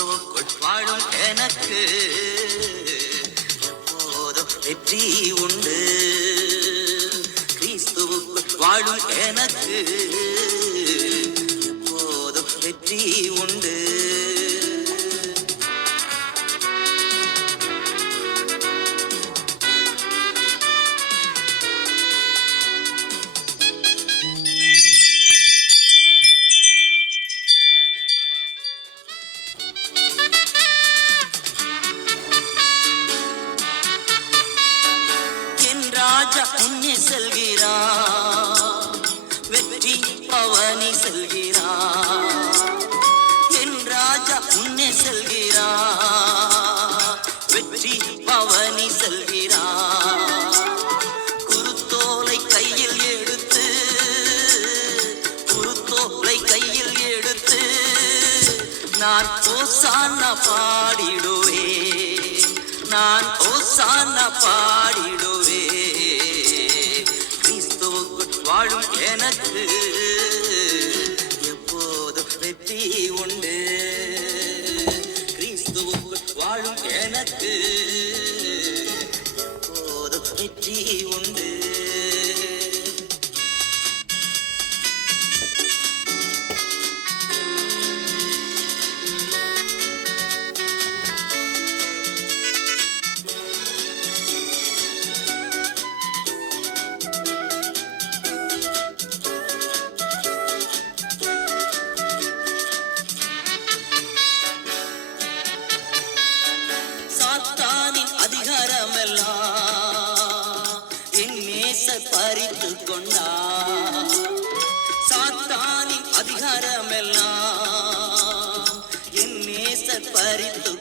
கிறிஸ்துவுக்குள் வாழும் எனக்கு எப்போதும் வெற்றி உண்டு. கிறிஸ்துவுக்குள் வாழும் எனக்கு எப்போதும் வெற்றி உண்டு. ராஜா முன்னே செல்கிறார், வெற்றி பவனி செல்கிறார். என் ராஜா முன்னே செல்கிறார், வெற்றி பவனி செல்கிறார். குருத்தோலை கையில் எடுத்து, குருத்தோலை கையில் எடுத்து நான் ஓசானா பாடிடுவேன், நான் ஓசானா பாடிடுவேன். வாழும் எனக்கு எப்போதும் வெற்றி உண்டு. கிறிஸ்துவுக்குள் வாழும் எனக்கு எப்போதும் வெற்றி உண்டு. சாத்தானின் அதிகாரமெல்லாம் என் நேசர் பறித்து கொண்டார். சாத்தானின் அதிகாரமெல்லாம் என் நேசர் பறித்து